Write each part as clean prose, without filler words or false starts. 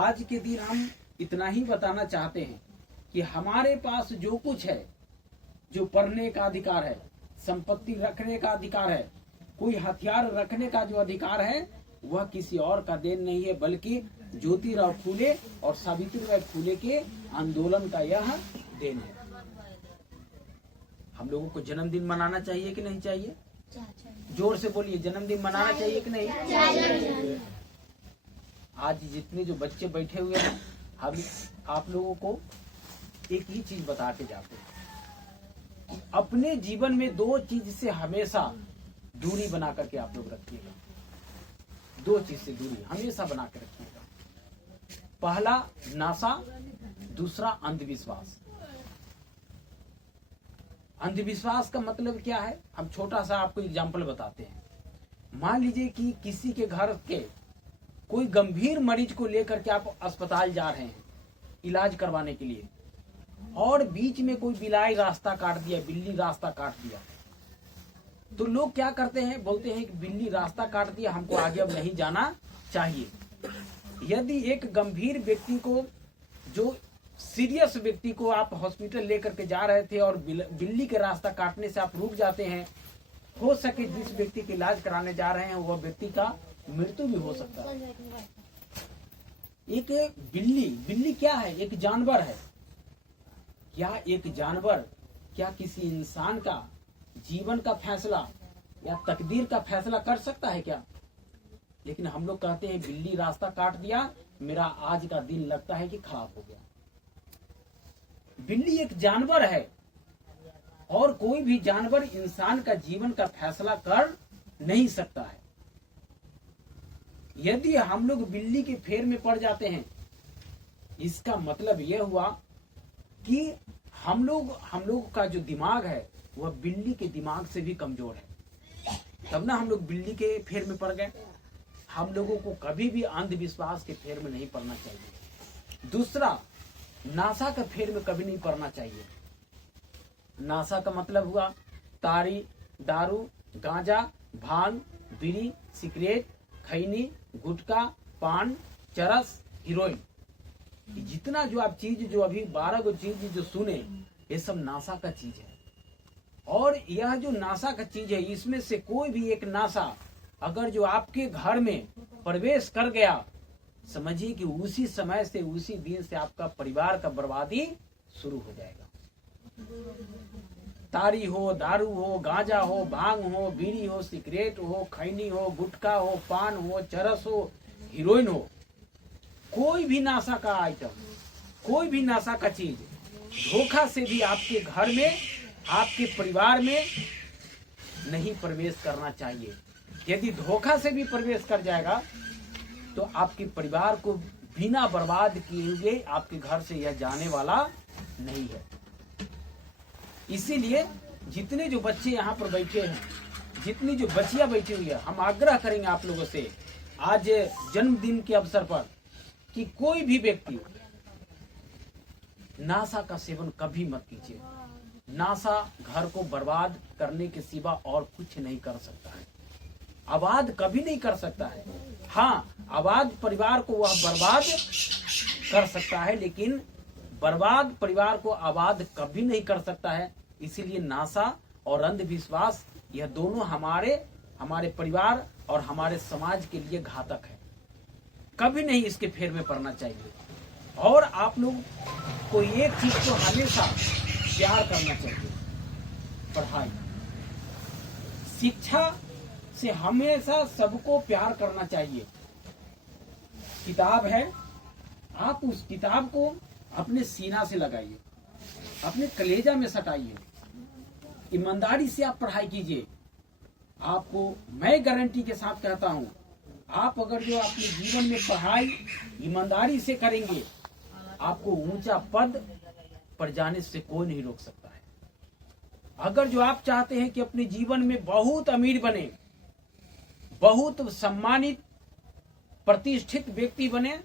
आज के दिन हम इतना ही बताना चाहते हैं कि हमारे पास जो कुछ है, जो पढ़ने का अधिकार है, संपत्ति रखने का अधिकार है, कोई हथियार रखने का जो अधिकार है, वह किसी और का देन नहीं है, बल्कि ज्योतिराव फूले और सावित्रीबाई फूले के आंदोलन का यह देन है। हम लोगों को जन्मदिन मनाना चाहिए कि नहीं चाहिए? जोर से बोलिए, जन्मदिन मनाना चाहिए कि नहीं? आज जितने जो बच्चे बैठे हुए हैं, हम आप लोगों को एक ही चीज बता के जाते हैं, अपने जीवन में दो चीज से हमेशा दूरी बना करके आप लोग रखिएगा। दो चीज से दूरी हमेशा बना के रखिएगा। पहला नशा, दूसरा अंधविश्वास। अंधविश्वास का मतलब क्या है? हम छोटा सा आपको एग्जाम्पल बताते हैं। मान लीजिए कि किसी के घर के कोई गंभीर मरीज को लेकर के आप अस्पताल जा रहे हैं इलाज करवाने के लिए, और बीच में कोई बिलाई रास्ता काट दिया, बिल्ली रास्ता काट दिया, तो लोग क्या करते हैं? बोलते हैं कि बिल्ली रास्ता काट दिया, हमको आगे अब नहीं जाना चाहिए। यदि एक गंभीर व्यक्ति को, जो सीरियस व्यक्ति को आप हॉस्पिटल लेकर के जा रहे थे और बिल्ली के रास्ता काटने से आप रुक जाते हैं, हो सके जिस व्यक्ति का इलाज कराने जा रहे हैं वह व्यक्ति का मृत्यु भी हो सकता है। एक बिल्ली क्या है? एक जानवर है। क्या एक जानवर क्या किसी इंसान का जीवन का फैसला या तकदीर का फैसला कर सकता है क्या? लेकिन हम लोग कहते हैं बिल्ली रास्ता काट दिया, मेरा आज का दिन लगता है कि खराब हो गया। बिल्ली एक जानवर है, और कोई भी जानवर इंसान का जीवन का फैसला कर नहीं सकता है। यदि हम लोग बिल्ली के फेर में पड़ जाते हैं, इसका मतलब यह हुआ कि हम लोग का जो दिमाग है वह बिल्ली के दिमाग से भी कमजोर है। तब ना हम लोग बिल्ली के फेर में पड़ गए। हम लोगों को कभी भी अंधविश्वास के फेर में नहीं पड़ना चाहिए। दूसरा, नासा का फेर में कभी नहीं पड़ना चाहिए। नासा का मतलब हुआ तारी, दारू, गांजा, भांग, बीड़ी, सिगरेट, खैनी, गुटखा, पान, चरस, हीरोइन। जितना जो आप चीज, जो अभी 12 गो चीज जो सुने, ये सब नासा का चीज है। और यह जो नासा का चीज है, इसमें से कोई भी एक नासा अगर जो आपके घर में प्रवेश कर गया, समझिए कि उसी समय से, उसी दिन से आपका परिवार का बर्बादी शुरू हो जाएगा। तारी हो, दारू हो, गांजा हो, भांग हो, बीड़ी हो, सिगरेट हो, खैनी हो, गुटखा हो, पान हो, चरस हो, हीरोइन हो, कोई भी नाशा का आइटम, कोई भी नाशा का चीज धोखा से भी आपके घर में, आपके परिवार में नहीं प्रवेश करना चाहिए। यदि धोखा से भी प्रवेश कर जाएगा तो आपके परिवार को बिना बर्बाद किए हुए आपके घर से यह जाने वाला नहीं है। इसीलिए जितने जो बच्चे यहाँ पर बैठे हैं, जितनी जो बच्चियां बैठी हुई है, हम आग्रह करेंगे आप लोगों से आज जन्मदिन के अवसर पर कि कोई भी व्यक्ति नासा का सेवन कभी मत कीजिए। नासा घर को बर्बाद करने के सिवा और कुछ नहीं कर सकता है, आबाद कभी नहीं कर सकता है। हाँ, आबाद परिवार को वह बर्बाद कर सकता है, लेकिन बर्बाद परिवार को आबाद कभी नहीं कर सकता है। इसीलिए नासा और अंधविश्वास, यह दोनों हमारे परिवार और हमारे समाज के लिए घातक है। कभी नहीं इसके फेर में पड़ना चाहिए। और आप लोग को एक चीज को हमेशा प्यार करना चाहिए, पढ़ाई, शिक्षा से हमेशा सबको प्यार करना चाहिए। किताब है, आप उस किताब को अपने सीना से लगाइए, अपने कलेजा में सटाइए, ईमानदारी से आप पढ़ाई कीजिए। आपको मैं गारंटी के साथ कहता हूं, आप अगर जो अपने जीवन में पढ़ाई ईमानदारी से करेंगे, आपको ऊंचा पद पर जाने से कोई नहीं रोक सकता है। अगर जो आप चाहते हैं कि अपने जीवन में बहुत अमीर बने, बहुत सम्मानित प्रतिष्ठित व्यक्ति बने,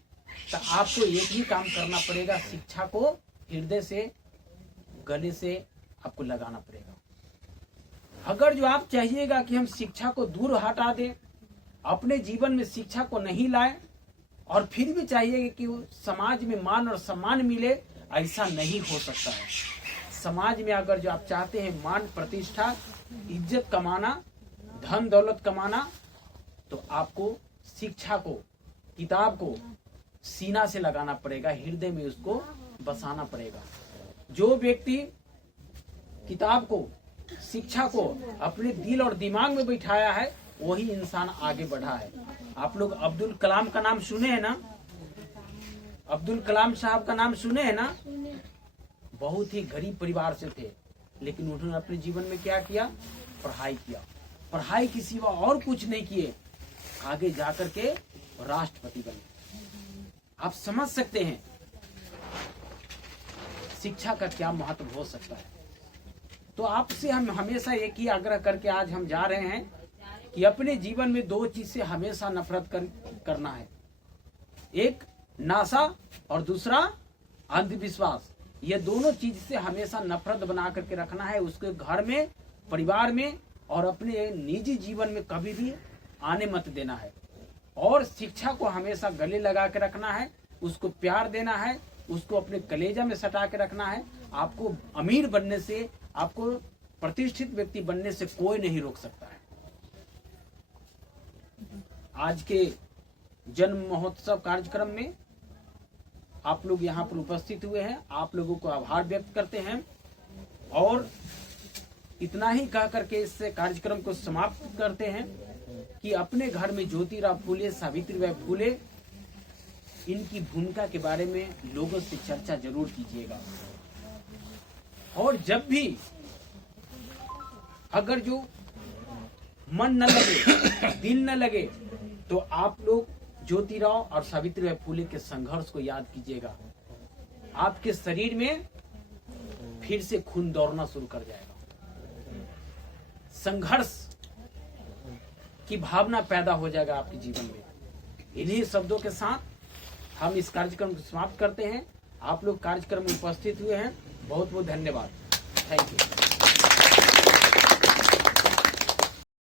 तो आपको एक ही काम करना पड़ेगा, शिक्षा को हृदय से, गले से आपको लगाना पड़ेगा। अगर जो आप चाहिएगा कि हम शिक्षा को दूर हटा दें, अपने जीवन में शिक्षा को नहीं लाएं, और फिर भी चाहिए कि समाज में मान और सम्मान मिले, ऐसा नहीं हो सकता है। समाज में अगर जो आप चाहते हैं मान प्रतिष्ठा इज्जत कमाना, धन दौलत कमाना, तो आपको शिक्षा को, किताब को सीना से लगाना पड़ेगा, हृदय में उसको बसाना पड़ेगा। जो व्यक्ति किताब को, शिक्षा को अपने दिल और दिमाग में बैठाया है, वही इंसान आगे बढ़ा है। आप लोग अब्दुल कलाम का नाम सुने हैं ना? अब्दुल कलाम साहब का नाम सुने हैं ना? बहुत ही गरीब परिवार से थे, लेकिन उन्होंने अपने जीवन में क्या किया? पढ़ाई किया। पढ़ाई के सिवा और कुछ नहीं किए, आगे जाकर के राष्ट्रपति बने। आप समझ सकते हैं शिक्षा का क्या महत्व हो सकता है। तो आपसे हम हमेशा एक ही आग्रह करके आज हम जा रहे हैं कि अपने जीवन में दो चीज से हमेशा नफरत करना है। एक नासा और दूसरा अंधविश्वास। ये दोनों चीज से हमेशा नफरत बना करके रखना है, उसके घर में, परिवार में और अपने निजी जीवन में कभी भी आने मत देना है। और शिक्षा को हमेशा गले लगा के रखना है, उसको प्यार देना है, उसको अपने कलेजा में सटा के रखना है। आपको अमीर बनने से, आपको प्रतिष्ठित व्यक्ति बनने से कोई नहीं रोक सकता है। आज के जन्म महोत्सव कार्यक्रम में आप लोग यहाँ पर उपस्थित हुए हैं, आप लोगों को आभार व्यक्त करते हैं और इतना ही कह करके इस कार्यक्रम को समाप्त करते हैं कि अपने घर में ज्योतिराव फूले, सावित्रीबाई फूले, इनकी भूमिका के बारे में लोगों से चर्चा जरूर कीजिएगा। और जब भी अगर जो मन न लगे, दिल न लगे, तो आप लोग ज्योतिराव और सावित्रीबाई फूले के संघर्ष को याद कीजिएगा। आपके शरीर में फिर से खून दौड़ना शुरू कर जाएगा। संघर्ष की भावना पैदा हो जाएगा आपके जीवन में। इन्हीं शब्दों के साथ हम इस कार्यक्रम को समाप्त करते हैं। आप लोग कार्यक्रम में उपस्थित हुए हैं, बहुत बहुत धन्यवाद। Thank you.